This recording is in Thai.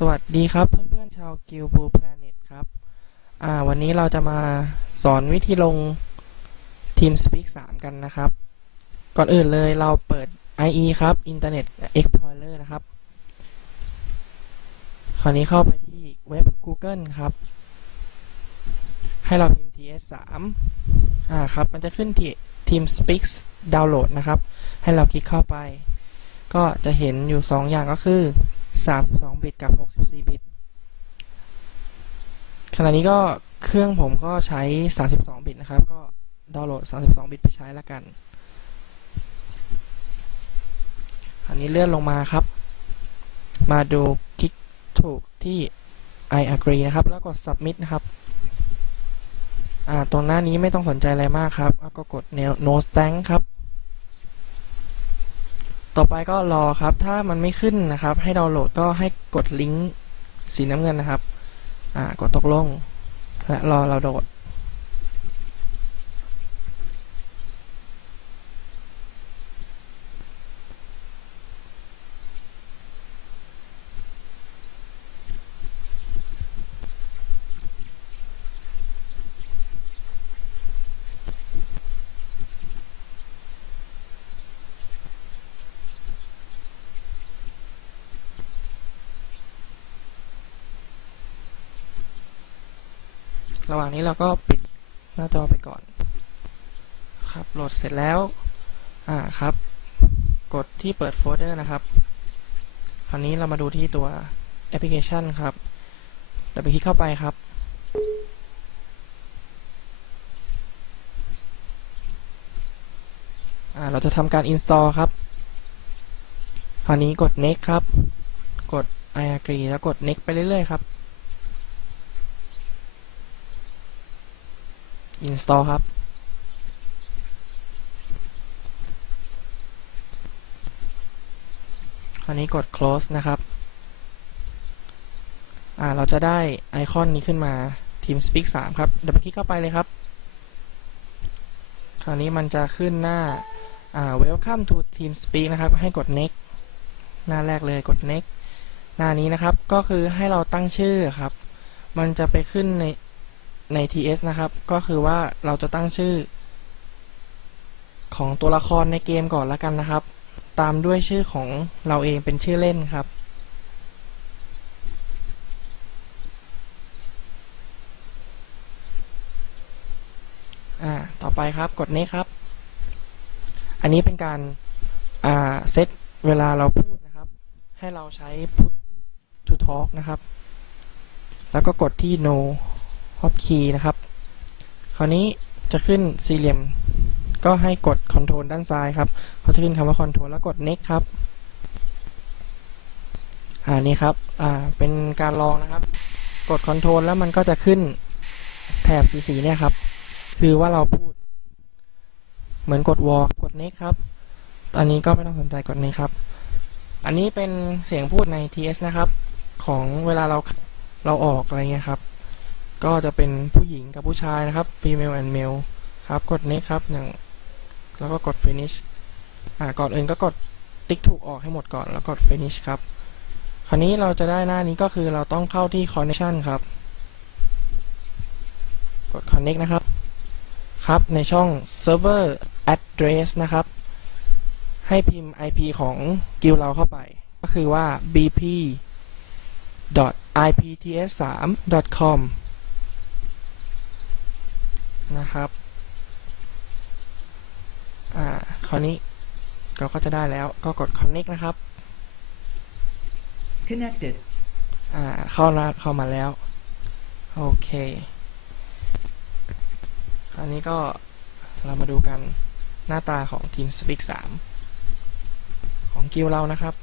สวัสดีครับเพื่อนๆชาวกิลบูแพลเน็ตครับอ่าวันนี้เราจะมาสอนวิธีลง TeamSpeak 3 กันนะครับ ก่อนอื่นเลยเราเปิด IE ครับ Internet Explorer นะครับ คราวนี้เข้าไปที่เว็บ Google ครับ ให้เราพิมพ์ TS 3อ่าครับ มันจะขึ้นที่ TeamSpeak Download นะครับ ให้เราคลิกเข้าไป ก็จะเห็นอยู่ 2 อย่างก็คือ 32 บิตกับ 64 บิต ขณะนี้ก็เครื่องผมก็ใช้ 32 บิตนะครับ ก็ดาวน์โหลด 32 บิตไปใช้แล้วกัน อันนี้เลื่อนลงมาครับ มาดูคลิกถูกที่ I agree นะครับ แล้วกด submit นะครับ อ่า ตรงหน้านี้ไม่ต้องสนใจอะไรมากครับ ก็กด no thanks ครับ ต่อไปก็รอครับ ถ้ามันไม่ขึ้นนะครับ ให้ดาวน์โหลดก็ให้กดลิงก์สีน้ำเงินนะครับ อ่ากดตกลง และรอเราโดด ระหว่างนี้เราก็ปิดหน้าจอไปก่อน ครับโหลดเสร็จแล้ว อ่าครับ กดที่เปิดโฟลเดอร์นะครับ คราวนี้เรามาดูที่ตัวแอปพลิเคชันครับเราไปคลิกเข้าไปครับ อ่าเราจะทำการ install ครับ คราวนี้กด next ครับ กด I agree แล้วกด next ไปเรื่อยๆครับ install ครับคราวนี้กด close นะครับ อ่า เราจะได้ไอคอนนี้ขึ้นมา TeamSpeak 3 ครับเดี๋ยวไปคลิกเข้าไปเลยครับ คราวนี้มันจะขึ้นหน้า อ่า welcome to TeamSpeak นะครับ ให้กด next หน้าแรกเลยกด next หน้านี้นะครับ ก็คือให้เราตั้งชื่อครับ มันจะไปขึ้นใน ใน TS นะครับ ก็คือว่าเราจะตั้งชื่อ ของตัวละครในเกมก่อนล้วกันนะครับ ตามด้วยชื่อของเราเองเป็นชื่อเล่นครับ อ่า ต่อไปครับ กดนี้ครับ อันนี้เป็นการ อ่า เซตเวลาเราพูดนะครับ ให้เราใช้ put to talk นะครับ แล้วก็กดที่ no hot key นะครับ คราวนี้จะขึ้นสี่เหลี่ยม ก็ให้กด Control ด้านซ้ายครับเขาจะขึ้นคำว่า Control แล้วกด Next ครับอ่านี่ครับอ่าเป็นการลองนะครับ กด Control แล้วมันก็จะขึ้นแถบสีๆเนี่ยครับ คือว่าเราพูด เหมือนกด Wall กด Next ครับตอนนี้ก็ไม่ต้องสนใจกด Next ครับ อันนี้เป็นเสียงพูดใน TS นะครับ ของเวลาเราเราออกอะไรเงี้ยครับ ก็จะเป็นผู้หญิงกับผู้ชายนะครับ female and male ครับ กด next ครับอย่างแล้วก็กด finish อ่าก่อนอื่นก็กดติ๊กถูกออกให้หมดก่อนแล้วกด finish ครับ คราวนี้เราจะได้หน้านี้ก็คือเราต้องเข้าที่ connection ครับ กด connect นะครับ ครับ ในช่อง server address นะครับ ให้พิมพ์ IP ของกิลเราเข้าไป ก็คือว่า bp ipts3.com นะครับ อ่า คราวนี้เราก็จะได้แล้ว ก็กด connect นะครับ Connected. อ่า เข้าแล้วเข้ามาแล้ว โอเค คราวนี้ก็เรามาดูกันหน้าตาของ TeamSpeak 3 ของกิลเรานะครับ